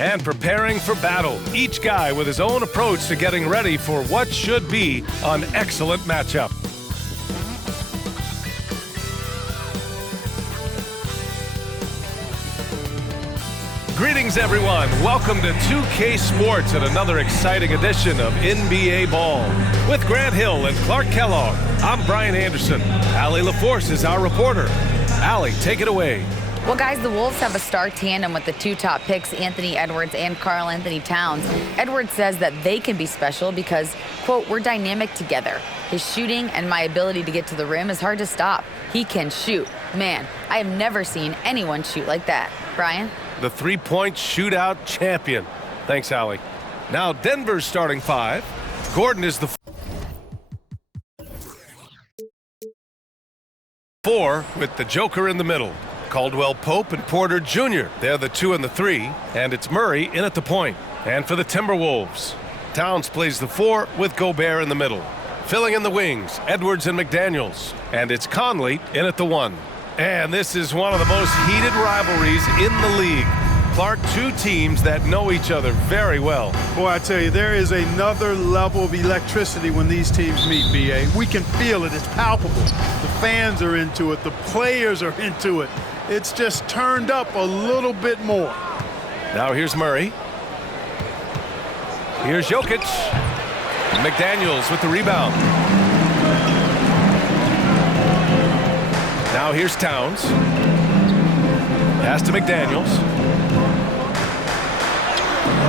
and preparing for battle. Each guy with his own approach to getting ready for what should be an excellent matchup. Greetings, everyone. Welcome to 2K Sports and another exciting edition of NBA Ball. With Grant Hill and Clark Kellogg, I'm Brian Anderson. Allie LaForce is our reporter. Allie, take it away. Well, guys, the Wolves have a star tandem with the two top picks, Anthony Edwards and Karl-Anthony Towns. Edwards says that they can be special because, quote, we're dynamic together. His shooting and my ability to get to the rim is hard to stop. He can shoot. Man, I have never seen anyone shoot like that. Brian? The three-point shootout champion. Thanks, Allie. Now, Denver's starting five. Gordon is the 4 with the Joker in the middle. Caldwell Pope and Porter Jr. They're the 2 and the 3, and it's Murray in at the point. And for the Timberwolves, Towns plays the 4 with Gobert in the middle. Filling in the wings, Edwards and McDaniels. And it's Conley in at the 1. And this is one of the most heated rivalries in the league. Clark, two teams that know each other very well. Boy, I tell you, there is another level of electricity when these teams meet, B.A. We can feel it. It's palpable. The fans are into it. The players are into it. It's just turned up a little bit more. Now here's Murray. Here's Jokic. McDaniels with the rebound. Now here's Towns. Pass to McDaniels.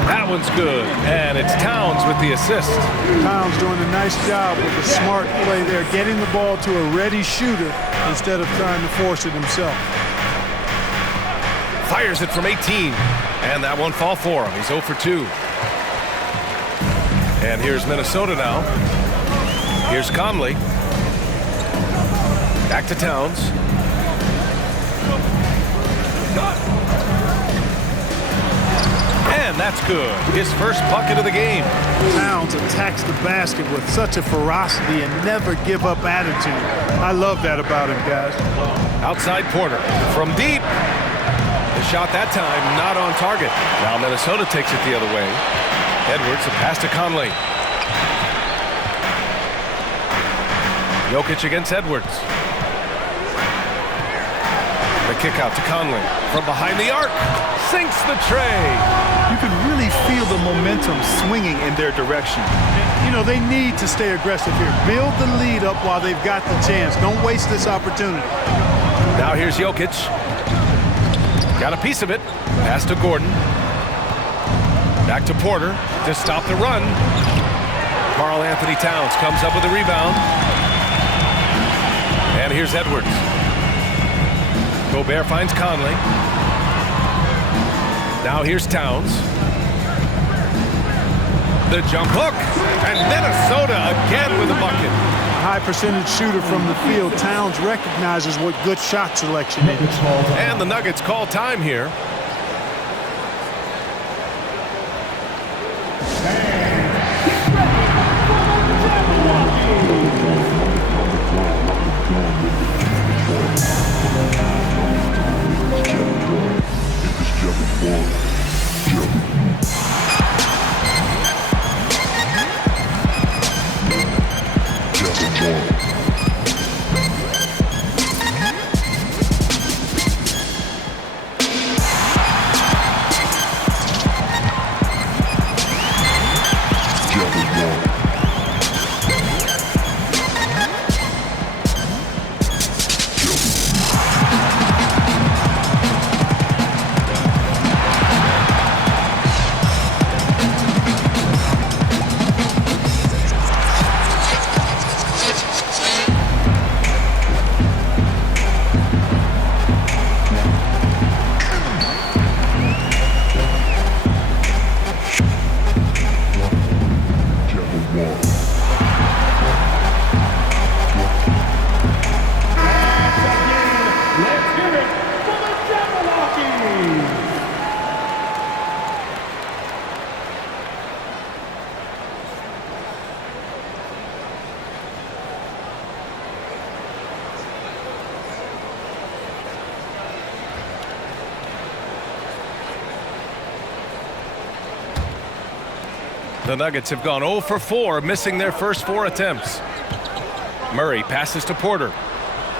That one's good, and it's Towns with the assist. Towns doing a nice job with a smart play there, getting the ball to a ready shooter instead of trying to force it himself. Fires it from 18, and that won't fall for him. He's 0 for 2. And here's Minnesota now. Here's Conley. Back to Towns. And that's good. His first bucket of the game. Towns attacks the basket with such a ferocity and never give up attitude. I love that about him, guys. Outside Porter from deep. The shot that time not on target. Now Minnesota takes it the other way. Edwards, a pass to Conley. Jokic against Edwards. The kick out to Conley from behind the arc. Sinks the tray. You can really feel the momentum swinging in their direction. You know, they need to stay aggressive here. Build the lead up while they've got the chance. Don't waste this opportunity. Now here's Jokic. Got a piece of it. Pass to Gordon. Back to Porter to stop the run. Karl-Anthony Towns comes up with a rebound. And here's Edwards. Gobert finds Conley. Now here's Towns. The jump hook. And Minnesota again with a bucket. A high percentage shooter from the field. Towns recognizes what good shot selection is. And the Nuggets call time here. The Nuggets have gone 0 for 4, missing their first 4 attempts. Murray passes to Porter.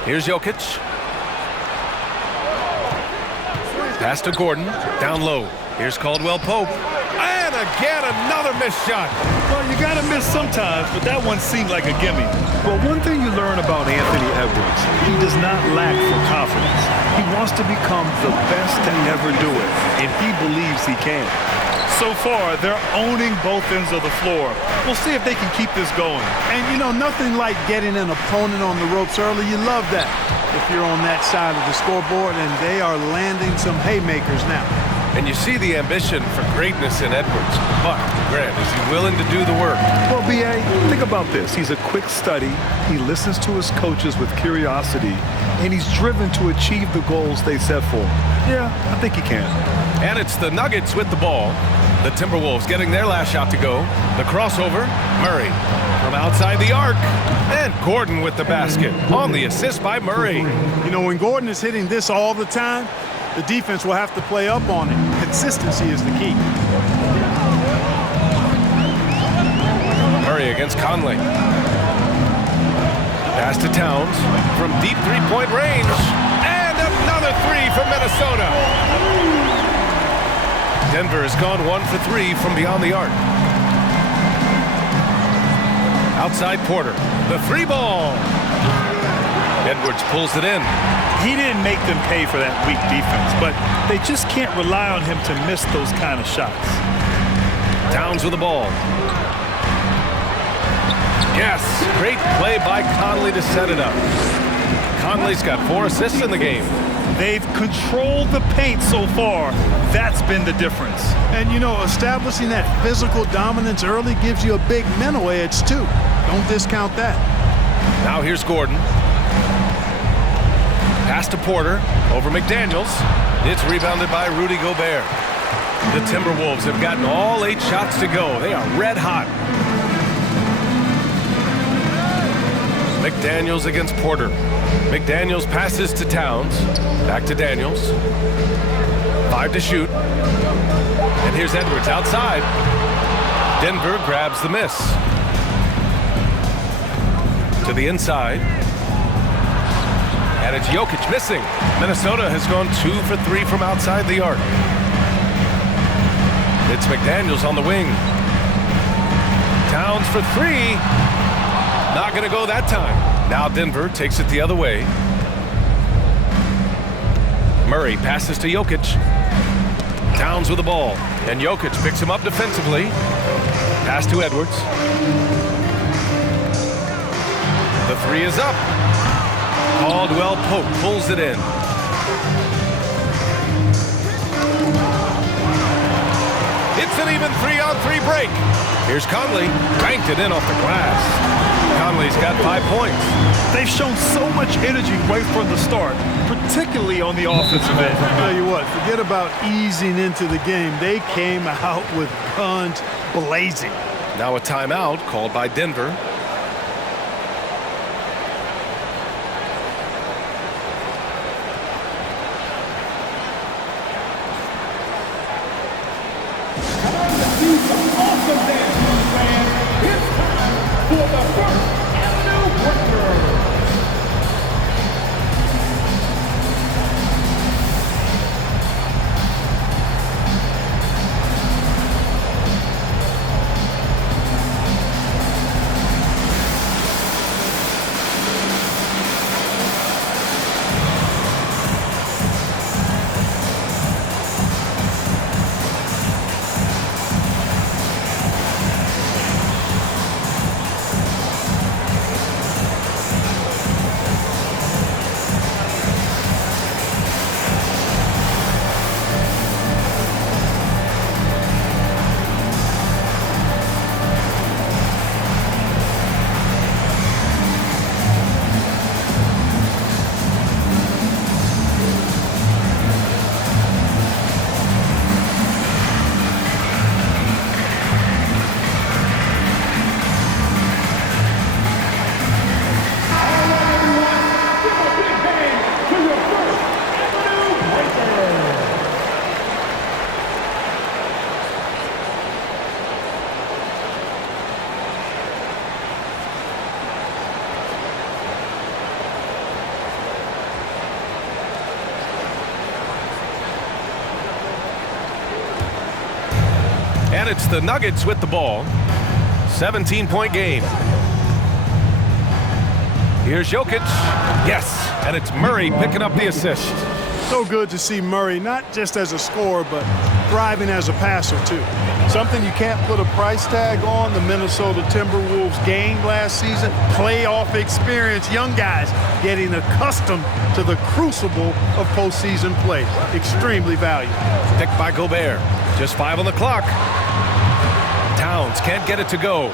Here's Jokic. Pass to Gordon. Down low. Here's Caldwell Pope. And again, another missed shot. Well, you got to miss sometimes, but that one seemed like a gimme. Well, one thing you learn about Anthony Edwards, he does not lack for confidence. He wants to become the best to ever do it, and he believes he can. So far, they're owning both ends of the floor. We'll see if they can keep this going. And, you know, nothing like getting an opponent on the ropes early. You love that if you're on that side of the scoreboard, and they are landing some haymakers now. And you see the ambition for greatness in Edwards. But, Grant, is he willing to do the work? Well, B.A., think about this. He's a quick study. He listens to his coaches with curiosity, and he's driven to achieve the goals they set for him. Yeah, I think he can. And it's the Nuggets with the ball. The Timberwolves getting their last shot to go. The crossover, Murray from outside the arc. And Gordon with the basket on the assist by Murray. You know, when Gordon is hitting this all the time, the defense will have to play up on it. Consistency is the key. Murray against Conley. Pass to Towns from deep three-point range. And another three from Minnesota. Denver has gone 1 for 3 from beyond the arc. Outside Porter. The 3 ball. Edwards pulls it in. He didn't make them pay for that weak defense, but they just can't rely on him to miss those kind of shots. Towns with the ball. Yes, great play by Conley to set it up. Conley's got 4 assists in the game. They've controlled the paint so far. That's been the difference. And, you know, establishing that physical dominance early gives you a big mental edge, too. Don't discount that. Now here's Gordon. Pass to Porter over McDaniels. It's rebounded by Rudy Gobert. The Timberwolves have gotten all 8 shots to go. They are red hot. McDaniels against Porter. McDaniels passes to Towns. Back to Daniels. 5 to shoot. And here's Edwards outside. Denver grabs the miss. To the inside. And it's Jokic missing. Minnesota has gone 2 for 3 from outside the arc. It's McDaniels on the wing. Towns for 3. Not going to go that time. Now Denver takes it the other way. Murray passes to Jokic. Towns with the ball. And Jokic picks him up defensively. Pass to Edwards. The 3 is up. Caldwell Pope pulls it in. It's an even 3-on-3 break. Here's Conley. Banked it in off the glass. Conley's got 5 points. They've shown so much energy right from the start, particularly on the offensive end. I'll tell you what, forget about easing into the game. They came out with guns blazing. Now a timeout called by Denver. And it's the Nuggets with the ball. 17-point game. Here's Jokic. Yes, and it's Murray picking up the assist. So good to see Murray, not just as a scorer, but thriving as a passer, too. Something you can't put a price tag on. The Minnesota Timberwolves gained last season. Playoff experience, young guys getting accustomed to the crucible of postseason play. Extremely valuable. Picked by Gobert. Just 5 on the clock. Towns can't get it to go.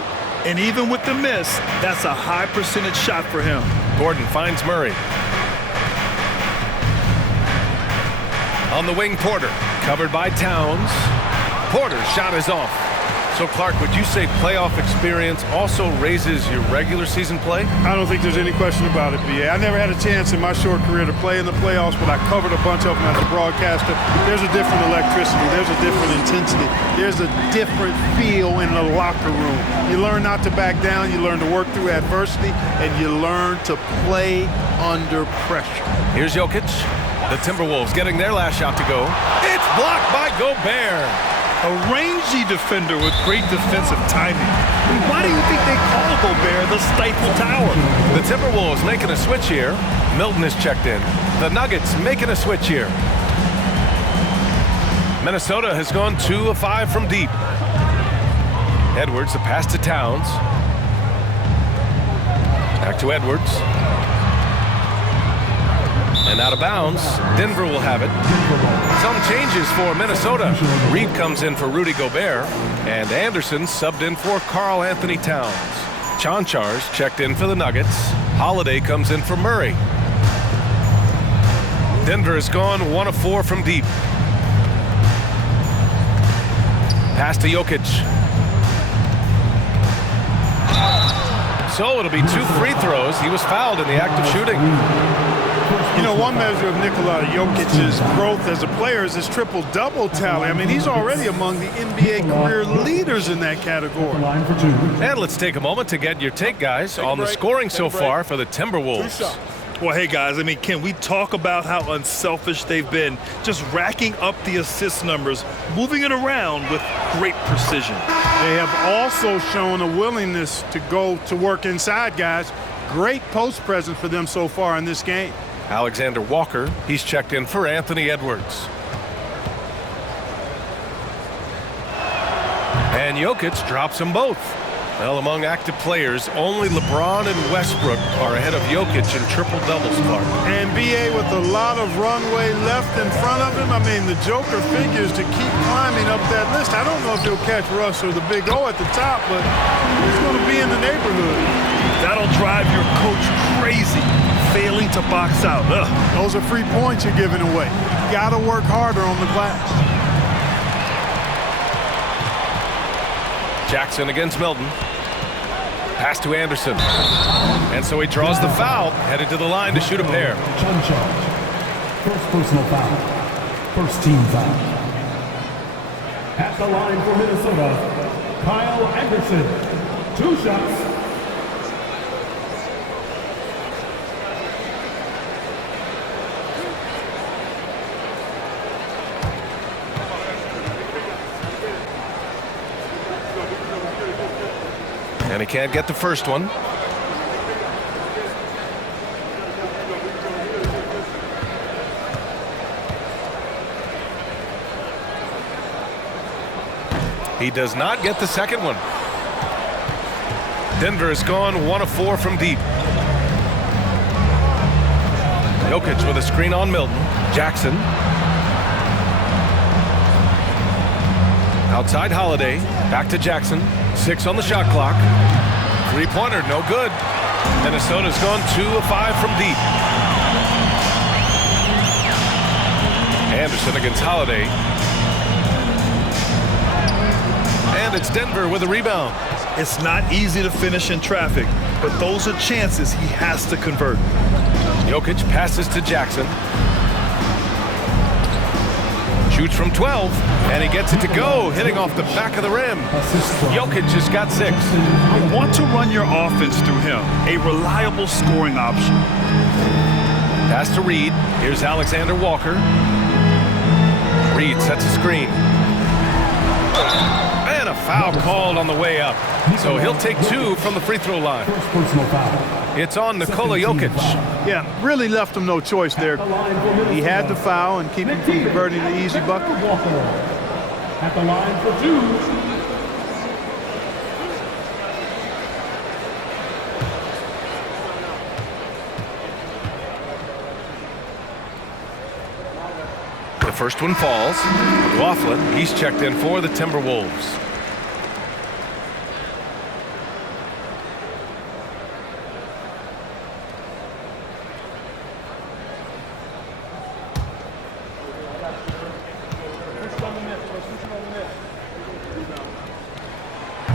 And even with the miss, that's a high percentage shot for him. Gordon finds Murray. On the wing, Porter. Covered by Towns. Porter's shot is off. So, Clark, would you say playoff experience also raises your regular season play? I don't think there's any question about it, B.A. I never had a chance in my short career to play in the playoffs, but I covered a bunch of them as a broadcaster. There's a different electricity. There's a different intensity. There's a different feel in the locker room. You learn not to back down. You learn to work through adversity, and you learn to play under pressure. Here's Jokic. The Timberwolves getting their last shot to go. It's blocked by Gobert. A rangy defender with great defensive timing. Why do you think they call Gobert the Stifle Tower? The Timberwolves making a switch here. Milton is checked in. The Nuggets making a switch here. Minnesota has gone 2 of 5 from deep. Edwards, the pass to Towns. Back to Edwards. And out of bounds. Denver will have it. Some changes for Minnesota. Reed comes in for Rudy Gobert. And Anderson subbed in for Karl Anthony Towns. Chanchar's checked in for the Nuggets. Holiday comes in for Murray. Denver has gone 1 of 4 from deep. Pass to Jokic. So it'll be 2 free throws. He was fouled in the act of shooting. You know, one measure of Nikola Jokic's growth as a player is his triple-double tally. I mean, he's already among the NBA career leaders in that category. And let's take a moment to get your take, guys, on the scoring so far for the Timberwolves. Well, hey, guys, I mean, can we talk about how unselfish they've been? Just racking up the assist numbers, moving it around with great precision. They have also shown a willingness to go to work inside, guys. Great post presence for them so far in this game. Alexander Walker, he's checked in for Anthony Edwards. And Jokic drops them both. Well, among active players, only LeBron and Westbrook are ahead of Jokic in triple-doubles, Clark. And B.A. with a lot of runway left in front of him. I mean, the Joker figures to keep climbing up that list. I don't know if he'll catch Russ or the Big O at the top, but he's going to be in the neighborhood. That'll drive your coach crazy, failing to box out. Ugh. Those are free points you're giving away. You got to work harder on the glass. Jackson against Milton. Pass to Anderson. And so he draws the foul, headed to the line to shoot a pair. First personal foul. First team foul. At the line for Minnesota, Kyle Anderson. 2 shots. And he can't get the first one. He does not get the second one. Denver has gone 1 of 4 from deep. Jokic with a screen on Milton. Jackson. Outside Holiday. Back to Jackson. 6 on the shot clock. 3-pointer, no good. Minnesota's gone 2 of 5 from deep. Anderson against Holiday. And it's Denver with a rebound. It's not easy to finish in traffic, but those are chances he has to convert. Jokic passes to Jackson. Shoots from 12, and he gets it to go, hitting off the back of the rim. Jokic just got 6. You want to run your offense through him, a reliable scoring option. Pass to Reed. Here's Alexander Walker. Reed sets a screen. foul called on the way up. So he'll take 2 from the free throw line. First personal foul. It's on Nikola Jokic. Yeah, really left him no choice there. He had to foul and keep him from converting the easy bucket. Walker at the line for 2. The first one falls. McLaughlin, he's checked in for the Timberwolves.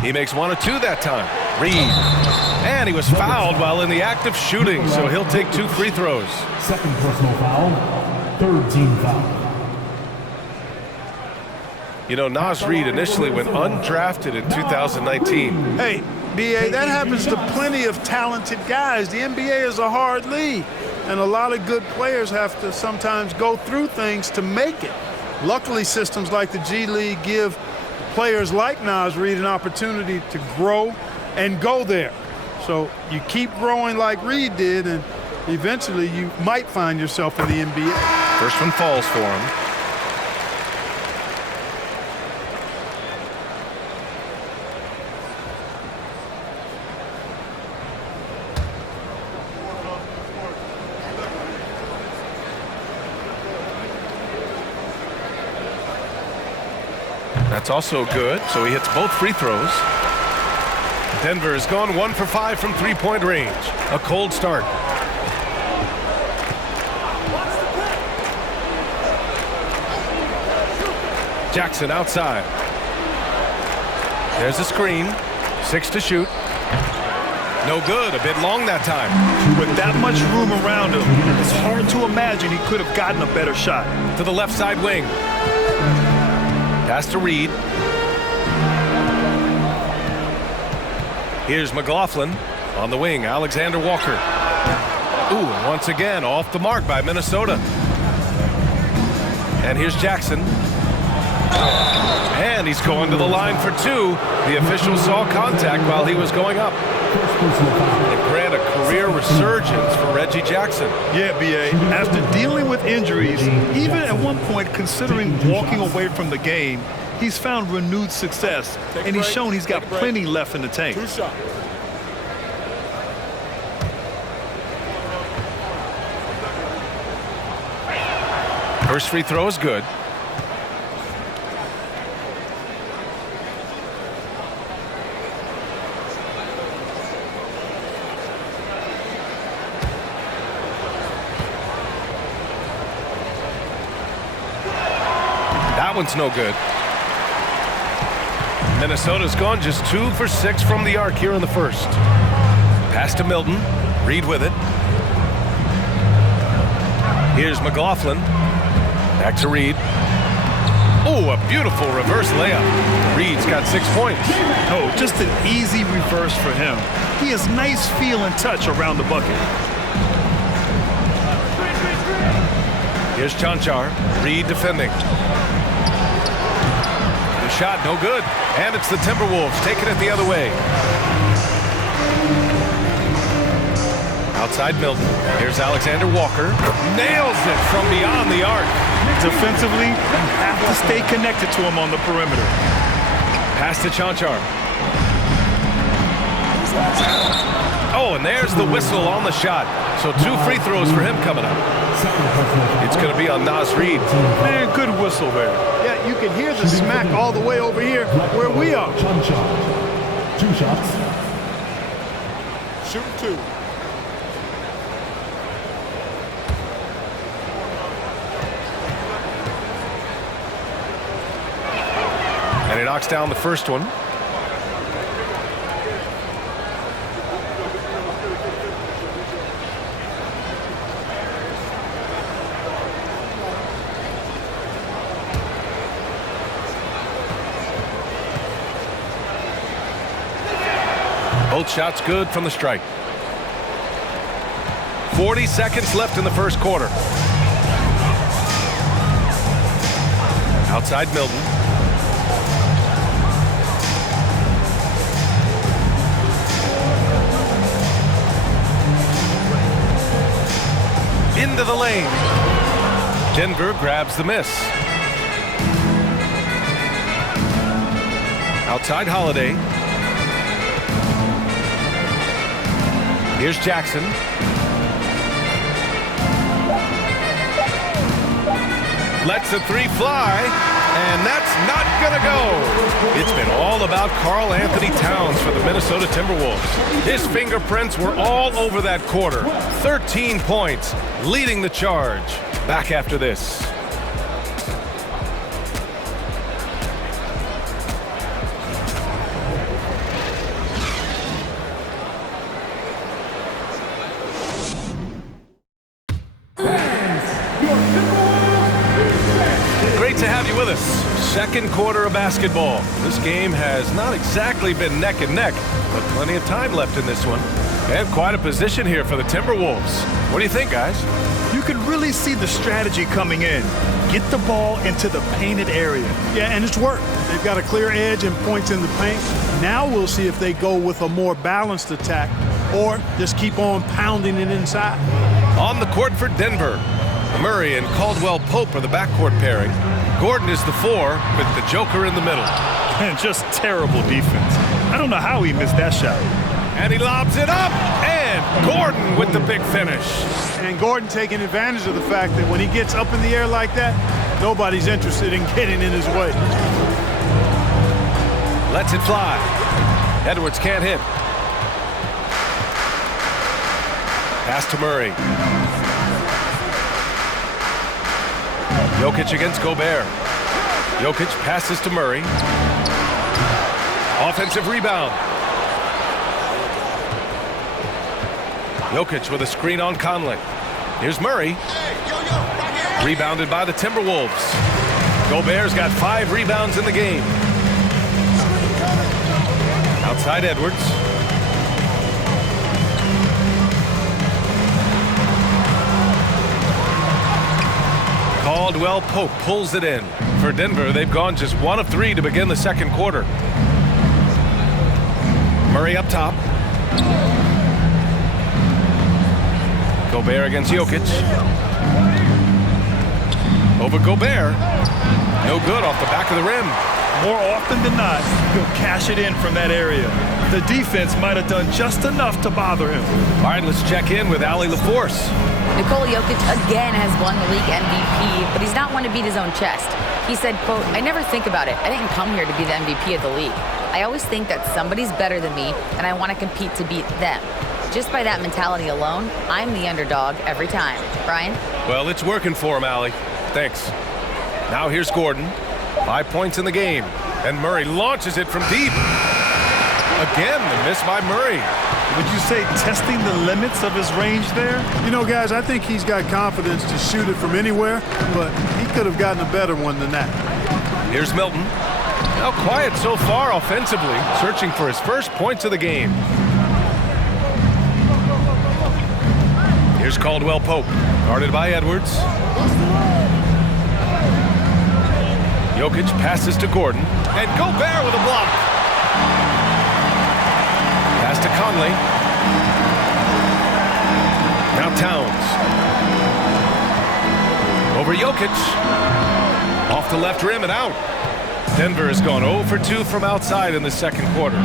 He makes 1 of 2 that time. Reed. And he was fouled while in the act of shooting, so he'll take 2 free throws. Second personal foul. Third team foul. You know, Naz Reid initially went undrafted in 2019. Hey, B.A., that happens to plenty of talented guys. The NBA is a hard league, and a lot of good players have to sometimes go through things to make it. Luckily, systems like the G League give players like Naz Reid an opportunity to grow and go there. So you keep growing like Reid did, and eventually you might find yourself in the NBA. First one falls for him. That's also good, so he hits both free throws. Denver has gone 1 for 5 from three-point range. A cold start. Jackson outside. There's a screen. 6 to shoot. No good. A bit long that time. With that much room around him, it's hard to imagine he could have gotten a better shot. To the left side wing. Pass to Reed. Here's McLaughlin on the wing. Alexander Walker. Ooh, and once again off the mark by Minnesota. And here's Jackson. And he's going to the line for 2. The official saw contact while he was going up. And grant a career resurgence for Reggie Jackson. Yeah, B.A., after dealing with injuries, even at one point considering walking away from the game, he's found renewed success, and he's shown he's got plenty left in the tank. First free throw is good. That one's no good. Minnesota's gone just 2 for 6 from the arc here in the first. Pass to Milton. Reed with it. Here's McLaughlin. Back to Reed. Oh, a beautiful reverse layup. Reed's got 6 points. Oh, just an easy reverse for him. He has nice feel and touch around the bucket. Here's Chanchar. Reed defending. The shot no good. And it's the Timberwolves taking it the other way. Outside Milton. Here's Alexander Walker. Nails it from beyond the arc. Defensively, you have to stay connected to him on the perimeter. Pass to Chanchar. Oh, and there's the whistle on the shot. So 2 free throws for him coming up. It's going to be on Naz Reid. Man, good whistle there. Yeah, you can hear the smack all the way over here where we are. 2 shots. Shoot 2. And he knocks down the first one. Both shots good from the strike. 40 seconds left in the first quarter. Outside Milton. into the lane. Denver grabs the miss. Outside Holiday. Here's Jackson. Lets the three fly, and that's not gonna go. It's been all about Karl Anthony Towns for the Minnesota Timberwolves. His fingerprints were all over that quarter. 13 points, leading the charge. Back after this. Great to have you with us. Second quarter of basketball. This game has not exactly been neck and neck, but plenty of time left in this one. And quite a position here for the Timberwolves. What do you think, guys? You can really see the strategy coming in. Get the ball into the painted area. Yeah, and it's worked. They've got a clear edge and points in the paint. Now we'll see if they go with a more balanced attack or just keep on pounding it inside. On the court for Denver, Murray and Caldwell Pope are the backcourt pairing. Gordon is the 4 with the Joker in the middle. And just terrible defense. I don't know how he missed that shot. And he lobs it up, and Gordon with the big finish. And Gordon taking advantage of the fact that when he gets up in the air like that, nobody's interested in getting in his way. Lets it fly. Edwards can't hit. Pass to Murray. Jokic against Gobert. Jokic passes to Murray. Offensive rebound. Jokic with a screen on Conley. Here's Murray. Rebounded by the Timberwolves. Gobert's got 5 rebounds in the game. Outside Edwards. Caldwell Pope pulls it in. For Denver, they've gone just 1 of 3 to begin the second quarter. Murray up top. Gobert against Jokic. Over Gobert. No good off the back of the rim. More often than not, he'll cash it in from that area. The defense might have done just enough to bother him. All right, let's check in with Allie LaForce. Nikola Jokic again has won the league MVP, but he's not one to beat his own chest. He said, quote, "I never think about it. I didn't come here to be the MVP of the league. I always think that somebody's better than me, and I want to compete to beat them. Just by that mentality alone, I'm the underdog every time." Brian? Well, it's working for him, Allie. Thanks. Now here's Gordon. 5 points in the game. And Murray launches it from deep. Again, the miss by Murray. Would you say testing the limits of his range there? You know, guys, I think he's got confidence to shoot it from anywhere, but he could have gotten a better one than that. Here's Milton. Now quiet so far offensively, searching for his first points of the game. Here's Caldwell Pope, guarded by Edwards. Jokic passes to Gordon, and Gobert with a block. Pass to Conley. Now Towns. Over Jokic. Off the left rim and out. Denver has gone 0 for 2 from outside in the second quarter.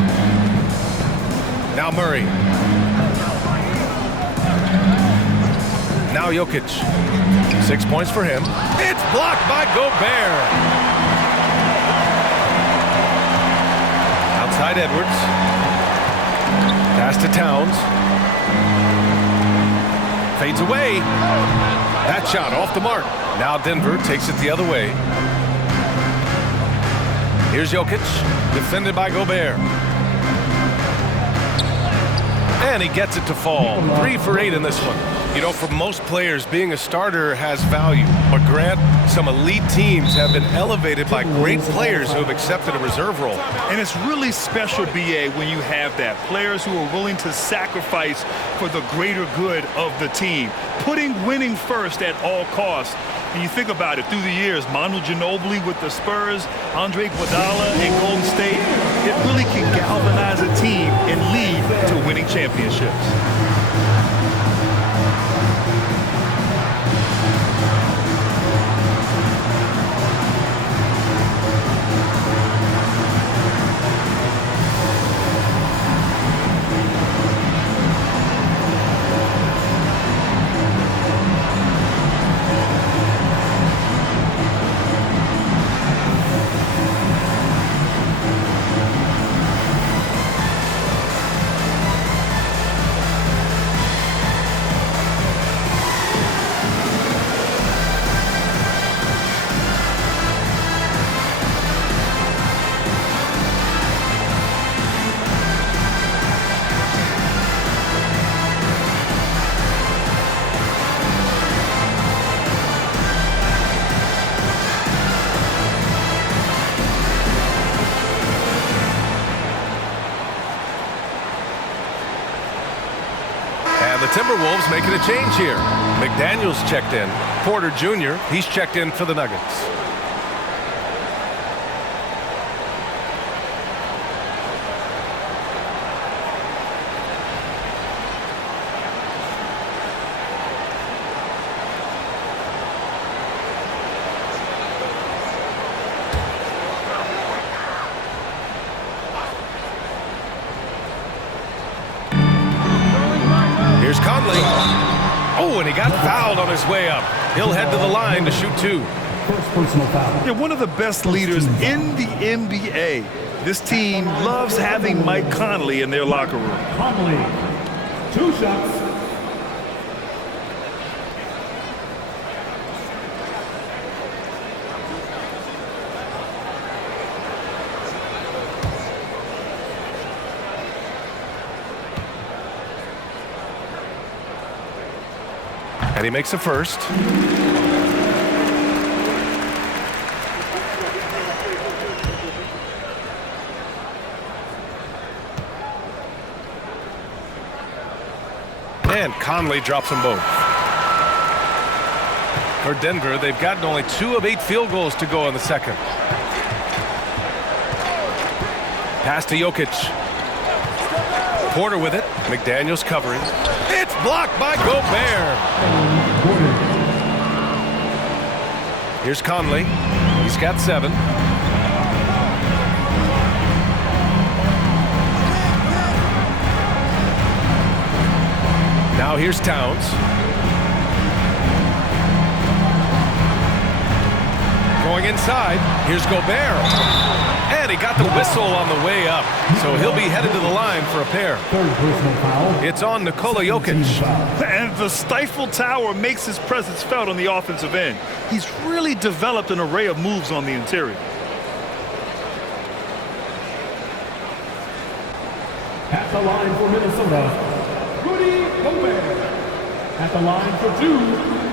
Now Murray. Now Jokic. 6 points for him. It's blocked by Gobert. Outside Edwards. Pass to Towns. Fades away. That shot off the mark. Now Denver takes it the other way. Here's Jokic, defended by Gobert. And he gets it to fall. 3 for 8 in this one. You know, for most players, being a starter has value. But Grant, some elite teams have been elevated by great players who have accepted a reserve role. And it's really special, B.A., when you have that. Players who are willing to sacrifice for the greater good of the team. Putting winning first at all costs. And you think about it, through the years, Manu Ginobili with the Spurs, Andre Iguodala in Golden State, it really can galvanize a team and lead to winning championships. Timberwolves making a change here. McDaniels checked in. Porter Jr., he's checked in for the Nuggets. Here's Conley. Oh, and he got fouled on his way up. He'll head to the line to shoot 2. First personal foul. They're one of the best leaders in the NBA. This team loves having Mike Conley in their locker room. Conley. 2 shots. And he makes the first. And Conley drops them both. For Denver, they've gotten only 2 of 8 field goals to go in the second. Pass to Jokic. Porter with it. McDaniels covering. It's blocked by Gobert. Here's Conley. He's got 7. Now here's Towns. Going inside. Here's Gobert. And he got the whistle on the way up. So he'll be headed to the line for a pair. Third personal foul. It's on Nikola Jokic. And the Stifle Tower makes his presence felt on the offensive end. He's really developed an array of moves on the interior. At the line for Minnesota, Rudy Gobert. At the line for 2.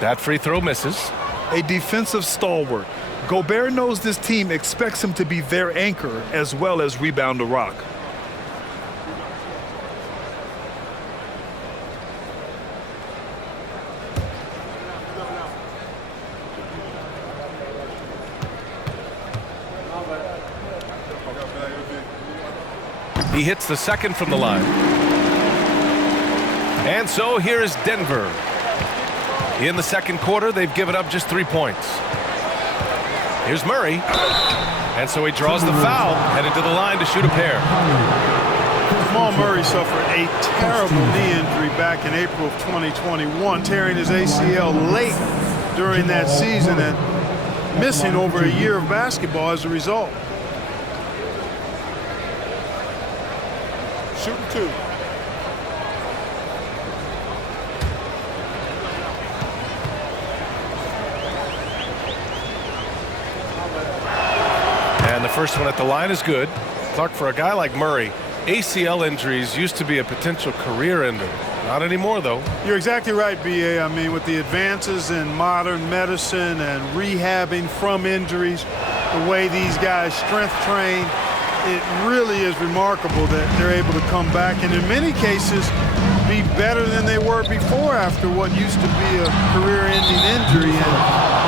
That free throw misses. A defensive stalwart. Gobert knows this team expects him to be their anchor as well as rebound the rock. He hits the second from the line. And so here is Denver. In the second quarter, they've given up just 3 points. Here's Murray. And so he draws the foul, headed to the line to shoot a pair. Jamal Murray suffered a terrible knee injury back in April of 2021, tearing his ACL late during that season and missing over a year of basketball as a result. Shooting 2. And the first one at the line is good. Clark, for a guy like Murray, ACL injuries used to be a potential career ender. Not anymore, though. You're exactly right, B.A. I mean, with the advances in modern medicine and rehabbing from injuries, the way these guys strength train, it really is remarkable that they're able to come back and in many cases be better than they were before after what used to be a career-ending injury. And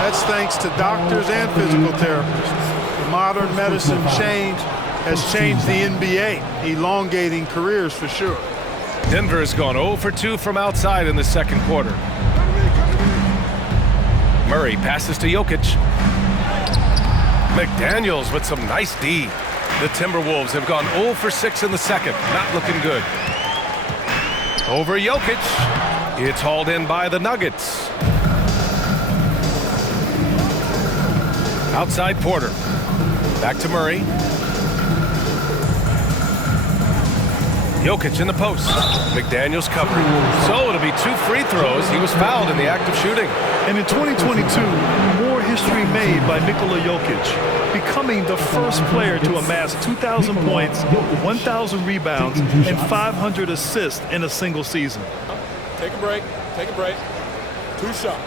that's thanks to doctors and physical therapists. The modern medicine change has changed the NBA, elongating careers for sure. Denver has gone 0 for 2 from outside in the second quarter. Murray passes to Jokic. McDaniels with some nice D. The Timberwolves have gone 0 for 6 in the second. Not looking good. Over Jokic. It's hauled in by the Nuggets. Outside Porter. Back to Murray. Jokic in the post. McDaniels covering. So it'll be 2 free throws. He was fouled in the act of shooting. And in 2022, more history made by Nikola Jokic, becoming the first player to amass 2,000 points, 1,000 rebounds, and 500 assists in a single season. Take a break. Take a break. 2 shots.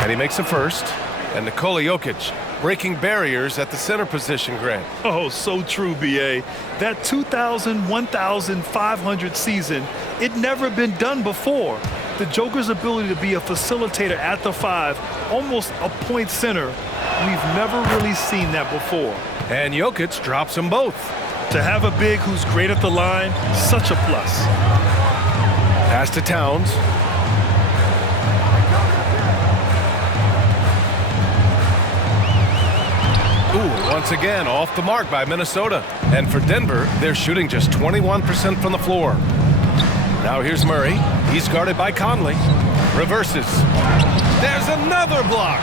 And he makes a first. And Nikola Jokic breaking barriers at the center position, Grant. Oh, so true, B.A. That 2,000, 1,500 season, it never been done before. The Joker's ability to be a facilitator at the 5, almost a point center, we've never really seen that before. And Jokic drops them both. To have a big who's great at the line, such a plus. Pass to Towns. Ooh, once again, off the mark by Minnesota. And for Denver, they're shooting just 21% from the floor. Now here's Murray. He's guarded by Conley. Reverses. There's another block.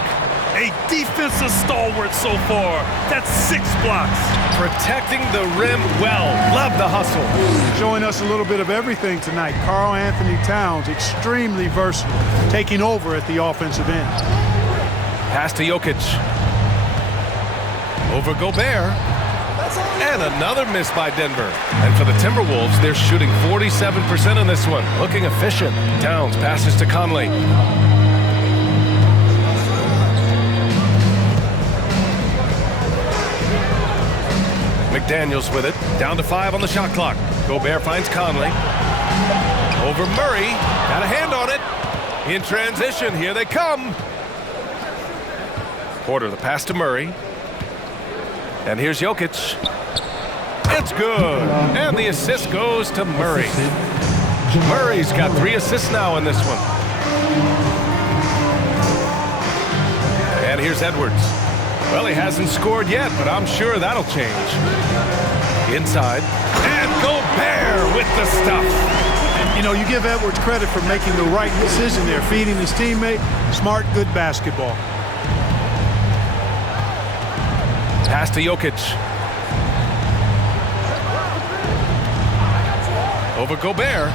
A defensive stalwart so far. That's 6 blocks. Protecting the rim well. Love the hustle. Showing us a little bit of everything tonight. Karl Anthony Towns, extremely versatile, taking over at the offensive end. Pass to Jokic. Over Gobert. And another miss by Denver. And for the Timberwolves, they're shooting 47% in this one. Looking efficient. Towns passes to Conley. McDaniels with it. Down to 5 on the shot clock. Gobert finds Conley. Over Murray. Got a hand on it. In transition. Here they come. Porter the pass to Murray. And here's Jokic. It's good. And the assist goes to Murray. Murray's got 3 assists now in this one. And here's Edwards. Well, he hasn't scored yet, but I'm sure that'll change. Inside. And Gobert with the stuff. You know, you give Edwards credit for making the right decision there, feeding his teammate. Smart, good basketball. Pass to Jokic. Over Gobert.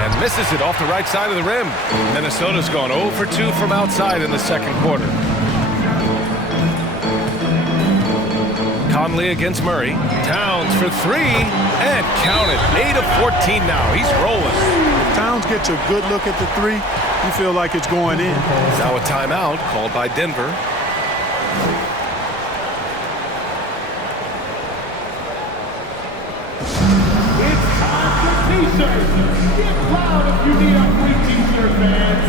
And misses it off the right side of the rim. Minnesota's gone 0 for 2 from outside in the second quarter. Conley against Murray. Towns for 3. And count it. 8 of 14 now. He's rolling. If Towns gets a good look at the 3, you feel like it's going in. Now a timeout called by Denver. T-shirts. Get loud if you need a free T-shirt, fans.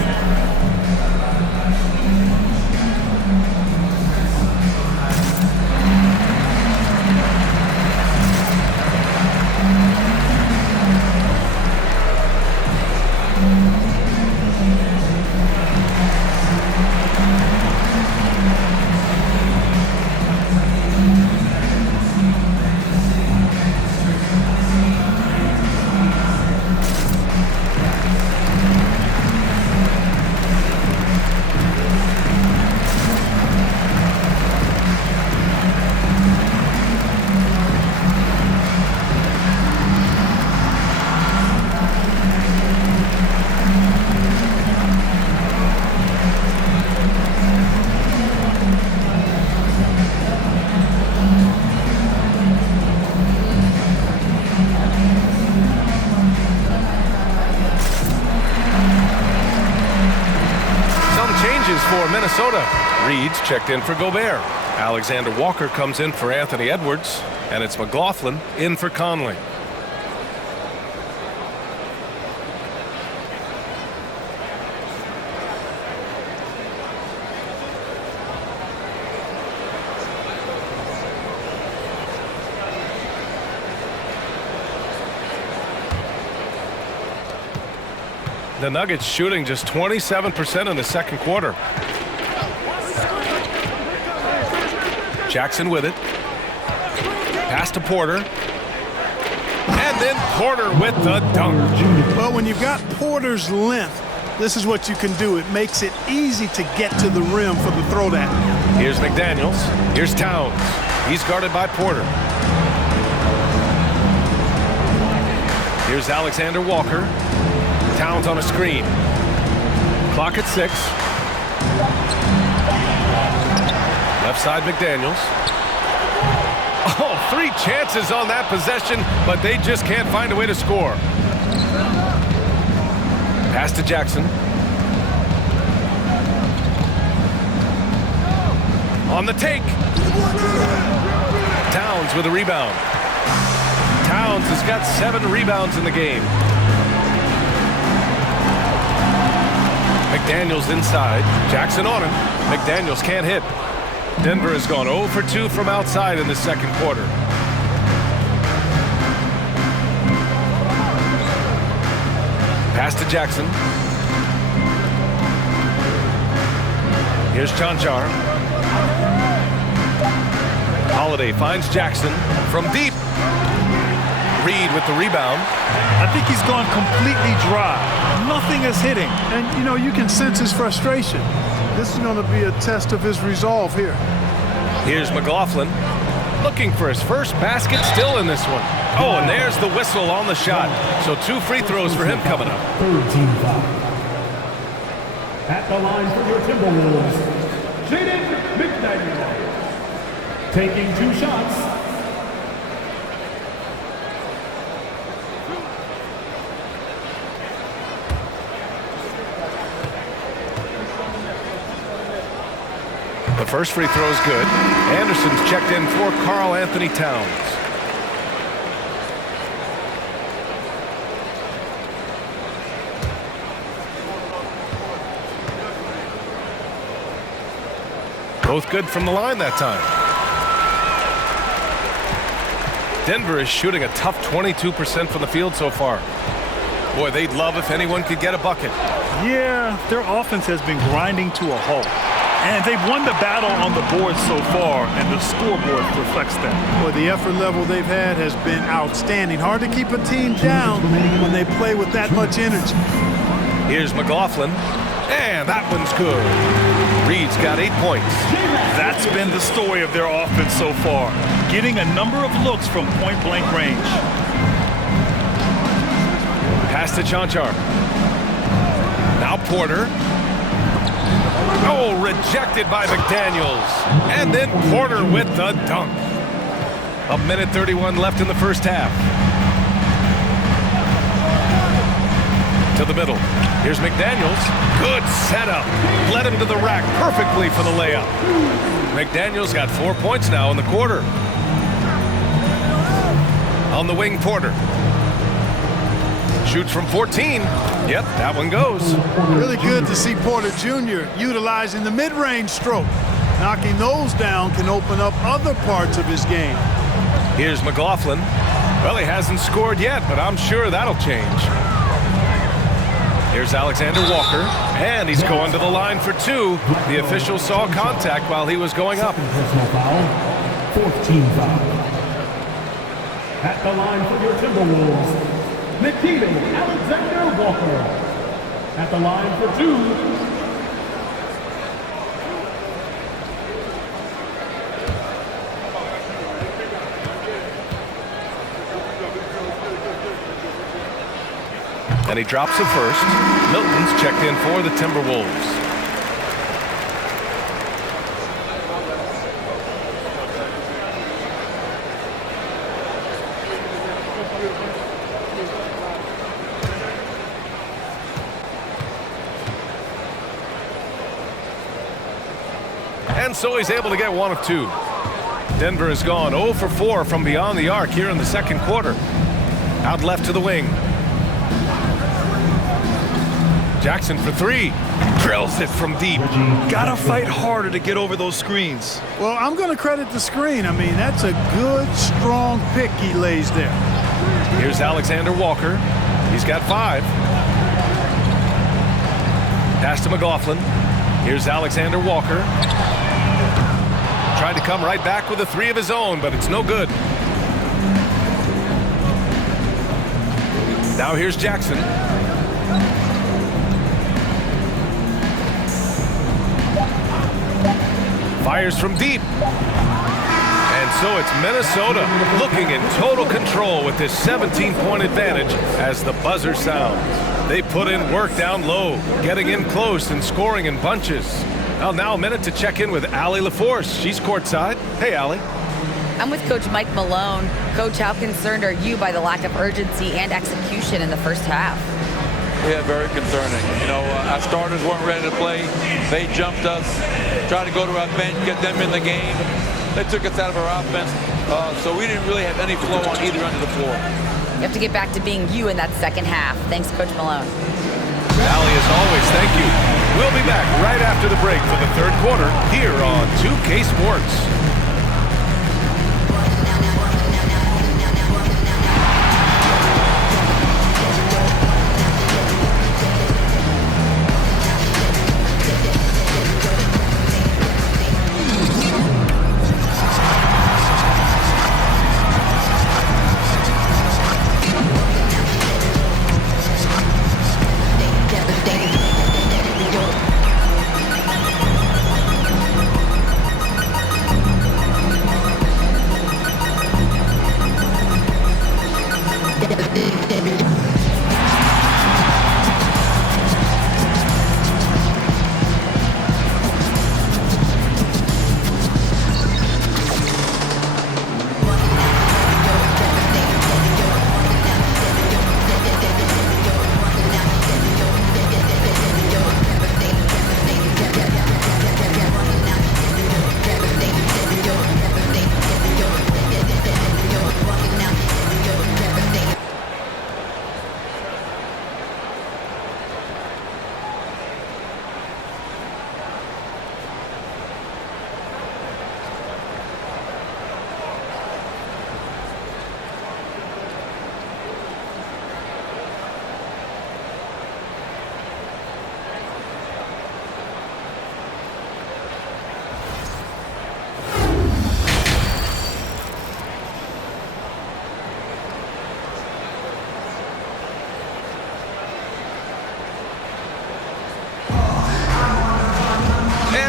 For Minnesota. Reed's checked in for Gobert. Alexander Walker comes in for Anthony Edwards. And it's McLaughlin in for Conley. The Nuggets shooting just 27% in the second quarter. Jackson with it. Pass to Porter. And then Porter with the dunk. Well, when you've got Porter's length, this is what you can do. It makes it easy to get to the rim for the throwdown. Here's McDaniels. Here's Towns. He's guarded by Porter. Here's Alexander Walker. Towns on a screen. Clock at 6. Left side, McDaniels. Oh, 3 chances on that possession, but they just can't find a way to score. Pass to Jackson. On the take. Towns with a rebound. Towns has got 7 rebounds in the game. McDaniels inside. Jackson on him. McDaniels can't hit. Denver has gone 0 for 2 from outside in the second quarter. Pass to Jackson. Here's Chanchar. Holiday finds Jackson from deep. Reed with the rebound. I think he's gone completely dry. Nothing is hitting. And, you know, you can sense his frustration. This is going to be a test of his resolve here. Here's McLaughlin looking for his first basket, still in this one. Oh, and there's the whistle on the shot. So 2 free throws for him coming up. Third team foul. At the line for your Timberwolves, Jaden McDaniel. Taking 2 shots. The first free throw is good. Anderson's checked in for Karl Anthony Towns. Both good from the line that time. Denver is shooting a tough 22% from the field so far. Boy, they'd love if anyone could get a bucket. Yeah, their offense has been grinding to a halt. And they've won the battle on the board so far, and the scoreboard reflects that. Boy, the effort level they've had has been outstanding. Hard to keep a team down when they play with that much energy. Here's McLaughlin, and that one's good. Reed's got 8 points. That's been the story of their offense so far, getting a number of looks from point-blank range. Pass to Chanchar. Now Porter. Oh, rejected by McDaniels. And then Porter with the dunk. 1:31 left in the first half. To the middle. Here's McDaniels. Good setup. Led him to the rack perfectly for the layup. McDaniels got 4 points now in the quarter. On the wing, Porter. Shoots from 14. Yep, that one goes. Really good to see Porter Jr. utilizing the mid-range stroke. Knocking those down can open up other parts of his game. Here's McLaughlin. Well, he hasn't scored yet, but I'm sure that'll change. Here's Alexander Walker, and he's going to the line for 2. The official saw contact while he was going up. Personal foul. Fourth team foul. At the line for your Timberwolves, Nickeil Alexander Walker. At the line for 2. And he drops it first. Milton's checked in for the Timberwolves. And so he's able to get 1 of 2. Denver has gone 0 for 4 from beyond the arc here in the second quarter. Out left to the wing. Jackson for 3. Drills it from deep. Gotta fight harder to get over those screens. Well, I'm going to credit the screen. I mean, that's a good, strong pick he lays there. Here's Alexander Walker. He's got 5. Pass to McLaughlin. Here's Alexander Walker. Tried to come right back with a 3 of his own, but it's no good. Now here's Jackson. Fires from deep. And so it's Minnesota looking in total control with this 17-point advantage as the buzzer sounds. They put in work down low, getting in close and scoring in bunches. Well, now a minute to check in with Allie LaForce. She's courtside. Hey, Allie. I'm with Coach Mike Malone. Coach, how concerned are you by the lack of urgency and execution in the first half? Yeah, very concerning. You know, our starters weren't ready to play. They jumped us, tried to go to our bench, get them in the game. They took us out of our offense, so we didn't really have any flow on either end of the floor. You have to get back to being you in that second half. Thanks, Coach Malone. Allie, as always, thank you. We'll be back right after the break for the third quarter here on 2K Sports.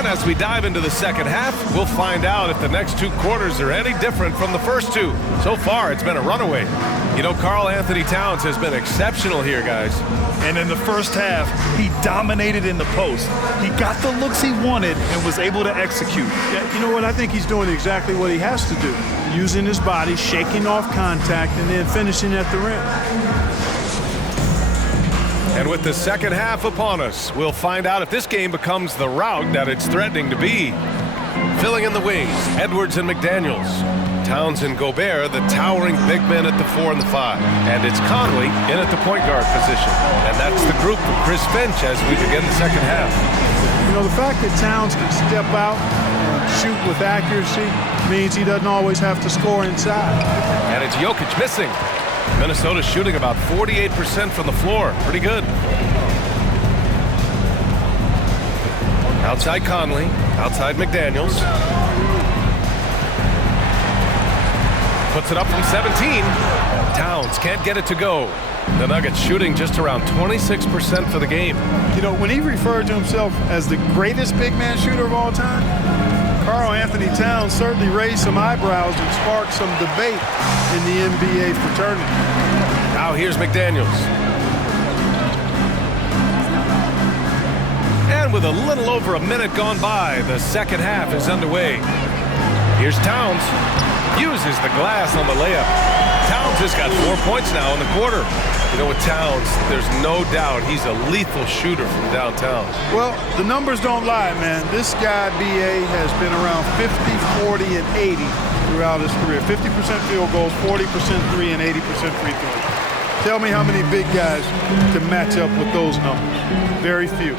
As we dive into the second half, we'll find out if the next two quarters are any different from the first two. So far, it's been a runaway. You know, Karl-Anthony Towns has been exceptional here, guys. And in the first half, he dominated in the post. He got the looks he wanted and was able to execute. Yeah, you know what? I think he's doing exactly what he has to do. Using his body, shaking off contact, and then finishing at the rim. And with the second half upon us, we'll find out if this game becomes the rout that it's threatening to be. Filling in the wings, Edwards and McDaniels. Towns and Gobert, the towering big men at the 4 and the 5. And it's Conley in at the point guard position. And that's the group of Chris Finch as we begin the second half. You know, the fact that Towns can step out and shoot with accuracy means he doesn't always have to score inside. And it's Jokic missing. Minnesota shooting about 48% from the floor. Pretty good. Outside Conley. Outside McDaniels. Puts it up from 17. Towns can't get it to go. The Nuggets shooting just around 26% for the game. You know, when he referred to himself as the greatest big man shooter of all time, Karl-Anthony Towns certainly raised some eyebrows and sparked some debate in the NBA fraternity. Now here's McDaniels. And with a little over a minute gone by, the second half is underway. Here's Towns. Uses the glass on the layup. Towns has got 4 points now in the quarter. You know, with Towns, there's no doubt he's a lethal shooter from downtown. Well, the numbers don't lie, man. This guy, B.A., has been around 50, 40, and 80 throughout his career. 50% field goals, 40% three, and 80% free throws. Tell me how many big guys can match up with those numbers. Very few.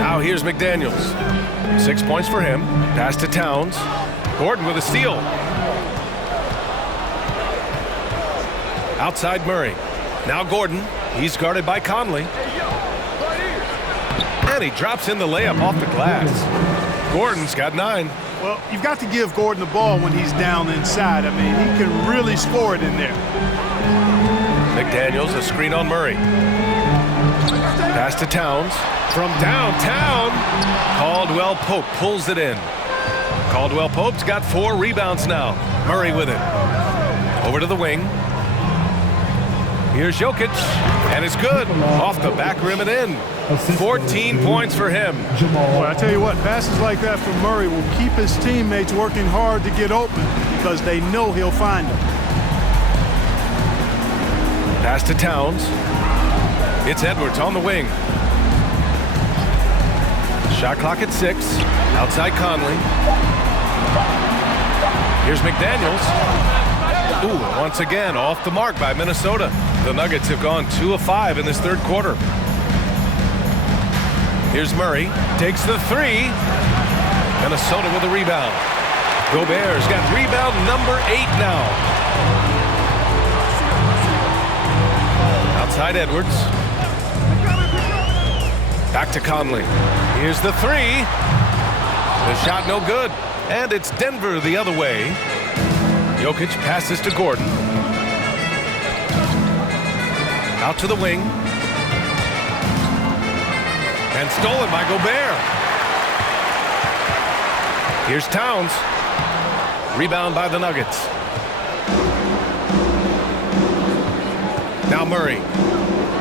Now here's McDaniels. 6 points for him. Pass to Towns. Gordon with a steal. Outside Murray. Now Gordon. He's guarded by Conley. And he drops in the layup off the glass. Gordon's got 9. Well, you've got to give Gordon the ball when he's down inside. I mean, he can really score it in there. McDaniels, a screen on Murray. Pass to Towns. From downtown, Caldwell Pope pulls it in. Caldwell Pope's got 4 rebounds now. Murray with it. Over to the wing. Here's Jokic, and it's good. Off the back rim and in. 14 points for him. Well, I tell you what, passes like that from Murray will keep his teammates working hard to get open because they know he'll find them. Pass to Towns. It's Edwards on the wing. Shot clock at 6. Outside Conley. Here's McDaniels. Ooh, once again, off the mark by Minnesota. The Nuggets have gone 2 of 5 in this third quarter. Here's Murray. Takes the 3. Minnesota with a rebound. Gobert's got rebound number 8 now. Outside Edwards. Back to Conley. Here's the 3. The shot no good. And it's Denver the other way. Jokic passes to Gordon. Out to the wing. And stolen by Gobert. Here's Towns. Rebound by the Nuggets. Now Murray.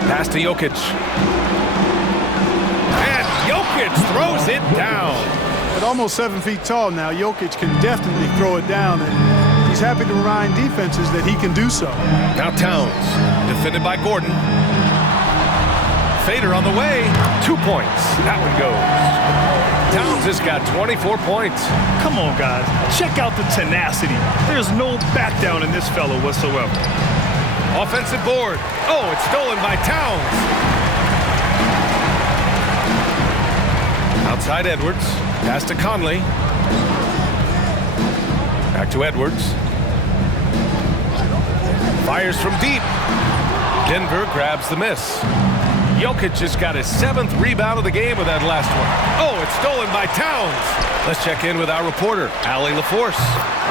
Pass to Jokic. And Jokic throws it down. At almost 7 feet tall now, Jokic can definitely throw it down, and he's happy to remind defenses that he can do so. Now Towns, defended by Gordon. Fader on the way, 2 points. That one goes. Towns has got 24 points. Come on, guys. Check out the tenacity. There's no back down in this fellow whatsoever. Offensive board. Oh, it's stolen by Towns. Outside Edwards. Pass to Conley. Back to Edwards. Fires from deep. Denver grabs the miss. Jokic just got his 7th rebound of the game with that last one. Oh, it's stolen by Towns. Let's check in with our reporter, Allie LaForce.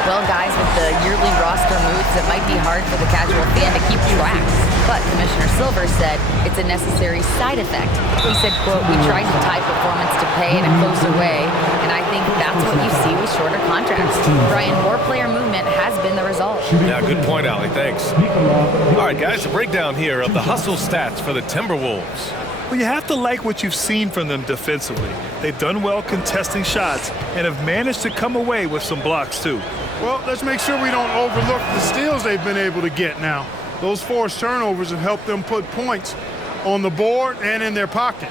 Well, guys, with the yearly roster moves, it might be hard for the casual fan to keep track. But Commissioner Silver said it's a necessary side effect. He said, quote, "We tried to tie performance to pay in a closer way, and I think that's what you see with shorter contracts." Brian, more player movement has been the result. Yeah, good point, Allie. Thanks. All right, guys, a breakdown here of the hustle stats for the Timberwolves. Well, you have to like what you've seen from them defensively. They've done well contesting shots and have managed to come away with some blocks, too. Well, let's make sure we don't overlook the steals they've been able to get now. Those forced turnovers have helped them put points on the board and in their pocket.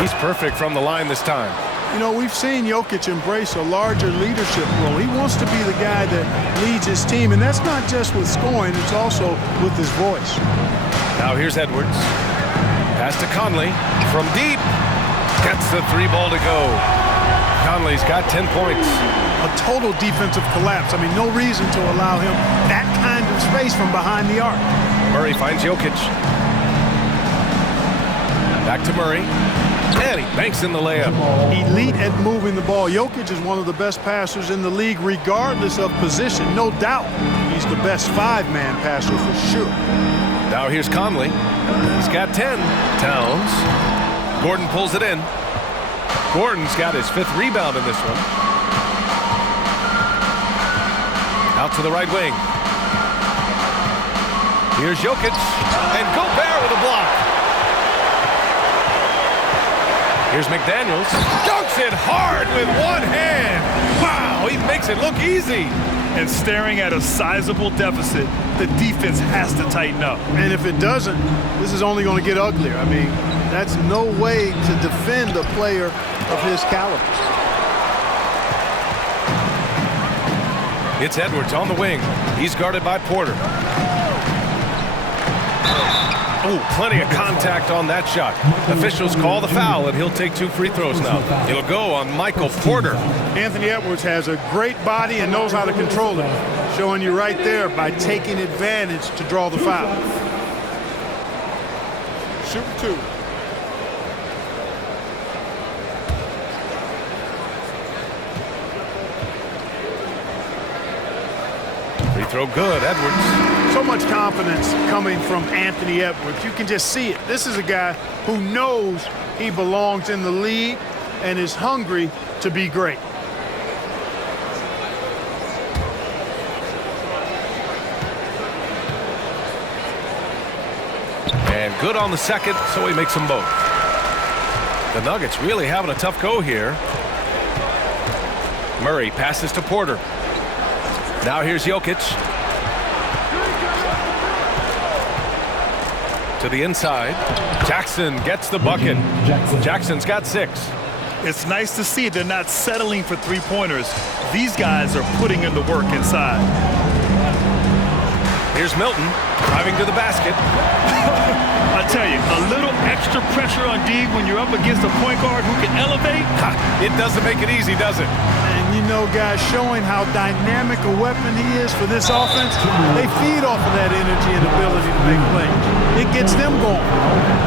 He's perfect from the line this time. You know, we've seen Jokic embrace a larger leadership role. He wants to be the guy that leads his team, and that's not just with scoring, it's also with his voice. Now here's Edwards. Pass to Conley from deep. Gets the 3 ball to go. Conley's got 10 points. A total defensive collapse. I mean, no reason to allow him that kind of space from behind the arc. Murray finds Jokic. Back to Murray. And he banks in the layup. Elite at moving the ball. Jokic is one of the best passers in the league, regardless of position, no doubt. He's the best 5-man passer for sure. Now here's Conley. He's got 10. Towns. Gordon pulls it in. Gordon's got his 5th rebound in this one. Out to the right wing. Here's Jokic. And Gobert with a block. Here's McDaniels. Dunks it hard with one hand. Wow, he makes it look easy. And staring at a sizable deficit, the defense has to tighten up. And if it doesn't, this is only going to get uglier. I mean, that's no way to defend a player of his caliber. It's Edwards on the wing. He's guarded by Porter. Oh, plenty of contact on that shot. Officials call the foul, and he'll take 2 free throws now. It'll go on Michael Porter. Anthony Edwards has a great body and knows how to control it. Showing you right there by taking advantage to draw the foul. Shoot 2. Free throw good, Edwards. So much confidence coming from Anthony Edwards. You can just see it. This is a guy who knows he belongs in the league and is hungry to be great. And good on the second, so he makes them both. The Nuggets really having a tough go here. Murray passes to Porter. Now here's Jokic. To the inside. Jackson gets the bucket. Jackson's got 6. It's nice to see they're not settling for three-pointers. These guys are putting in the work inside. Here's Milton driving to the basket. I tell you, a little extra pressure on D when you're up against a point guard who can elevate. It doesn't make it easy, does it? And you know, guys, showing how dynamic a weapon he is for this offense, they feed off of that energy and ability to make plays. It gets them going.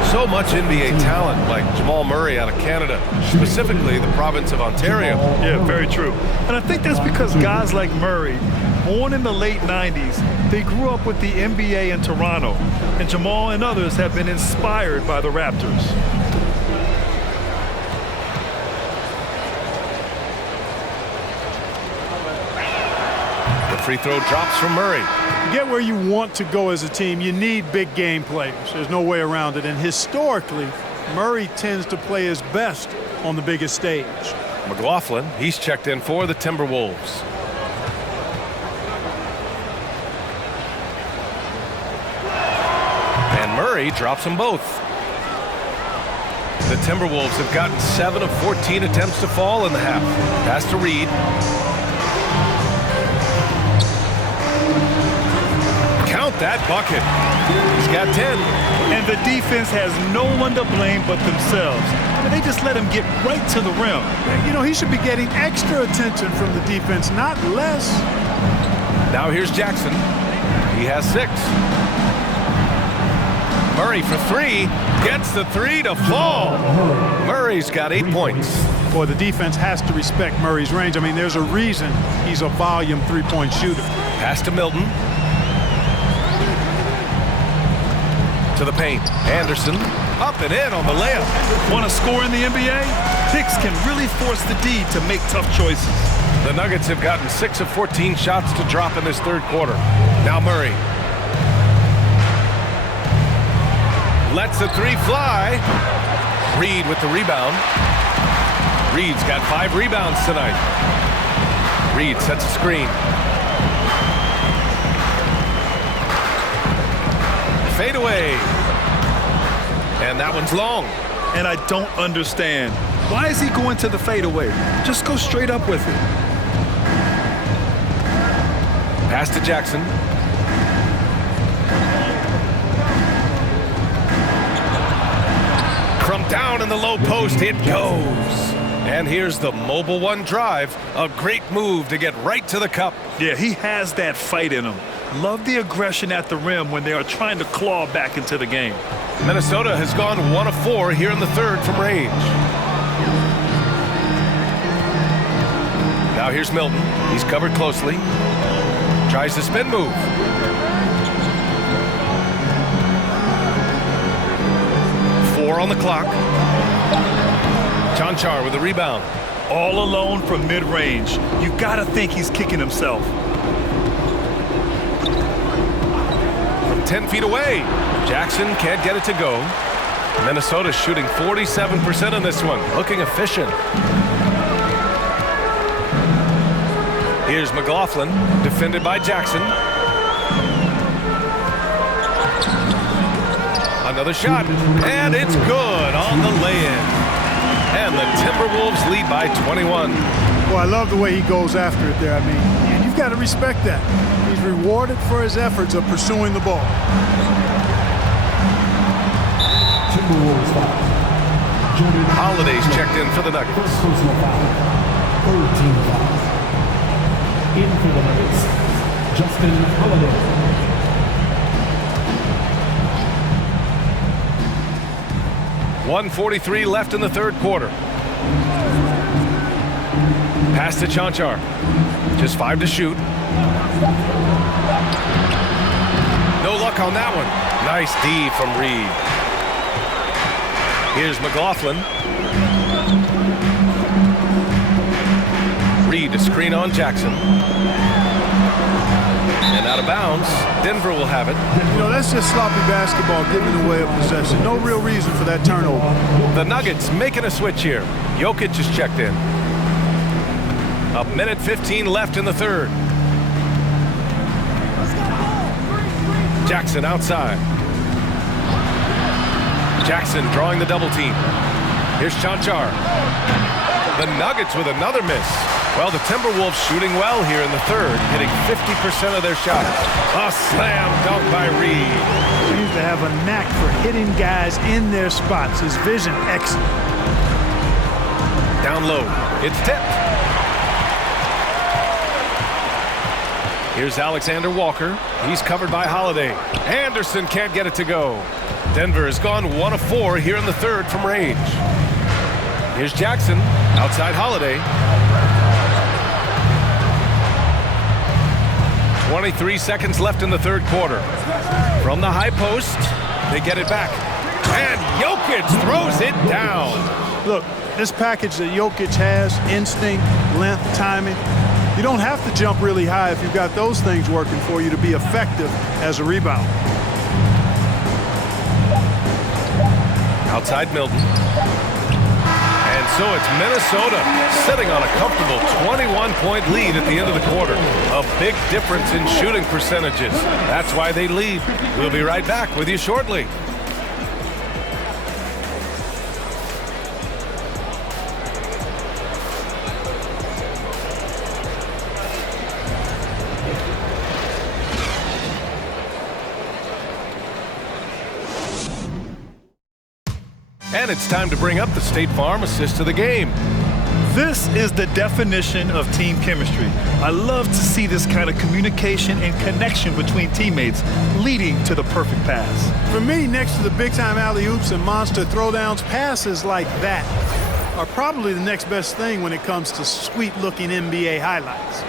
So much NBA talent like Jamal Murray out of Canada, specifically the province of Ontario. Yeah, very true. And I think that's because guys like Murray, born in the late 90s, they grew up with the NBA in Toronto. And Jamal and others have been inspired by the Raptors. The free throw drops from Murray. To get where you want to go as a team, you need big game players. There's no way around it. And historically, Murray tends to play his best on the biggest stage. McLaughlin, he's checked in for the Timberwolves. And Murray drops them both. The Timberwolves have gotten 7 of 14 attempts to fall in the half. Pass to Reed. Count that bucket. He's got 10. And the defense has no one to blame but themselves. And they just let him get right to the rim. You know, he should be getting extra attention from the defense, not less. Now here's Jackson. He has 6. Murray for 3. Gets the 3 to fall. Murray's got 8 points. Boy, the defense has to respect Murray's range. I mean, there's a reason he's a volume three-point shooter. Pass to Milton. To the paint. Anderson up and in on the layup. Want to score in the NBA? Picks can really force the D to make tough choices. The Nuggets have gotten 6 of 14 shots to drop in this third quarter. Now Murray. Lets the 3 fly. Reed with the rebound. Reed's got 5 rebounds tonight. Reed sets a screen. Fade away. And that one's long. And I don't understand. Why is he going to the fadeaway? Just go straight up with it. Pass to Jackson. From down in the low post, it goes. And here's the Mobile One drive. A great move to get right to the cup. Yeah, he has that fight in him. Love the aggression at the rim when they are trying to claw back into the game. Minnesota has gone 1 of 4 here in the third from range. Now here's Milton. He's covered closely. Tries the spin move. Four on the clock. Chanchar with the rebound. All alone from mid-range. You gotta think he's kicking himself. From 10 feet away. Jackson can't get it to go. Minnesota shooting 47% in this one. Looking efficient. Here's McLaughlin, defended by Jackson. Another shot, and it's good on the lay-in. And the Timberwolves lead by 21. Well, I love the way he goes after it there. I mean, you've got to respect that. He's rewarded for his efforts of pursuing the ball. Holiday's checked in for the Nuggets. Personal foul. Third team foul. In for the Nuggets, Justin Holiday. .143 left in the third quarter. Pass to Chanchar. Just 5 to shoot. No luck on that one. Nice D from Reed. Here's McLaughlin. Reed to screen on Jackson. And out of bounds. Denver will have it. You know, that's just sloppy basketball giving away a possession. No real reason for that turnover. The Nuggets making a switch here. Jokic is checked in. 1:15 left in the third. Jackson outside. Jackson drawing the double team. Here's Chanchar. The Nuggets with another miss. Well, the Timberwolves shooting well here in the third, hitting 50% of their shots. A slam dunk by Reed. He seems to have a knack for hitting guys in their spots. His vision excellent. Down low. It's tipped. Here's Alexander Walker. He's covered by Holiday. Anderson can't get it to go. Denver has gone 1 of 4 here in the third from range. Here's Jackson. Outside Holiday. 23 seconds left in the third quarter. From the high post, they get it back. And Jokic throws it down. Look, this package that Jokic has, instinct, length, timing, you don't have to jump really high if you've got those things working for you to be effective as a rebound. Outside Milton. And so it's Minnesota sitting on a comfortable 21-point lead at the end of the quarter. A big difference in shooting percentages. That's why they lead. We'll be right back with you shortly. And it's time to bring up the State Farm assist to the game. This is the definition of team chemistry. I love to see this kind of communication and connection between teammates leading to the perfect pass. For me, next to the big-time alley-oops and monster throwdowns, passes like that are probably the next best thing when it comes to sweet-looking NBA highlights.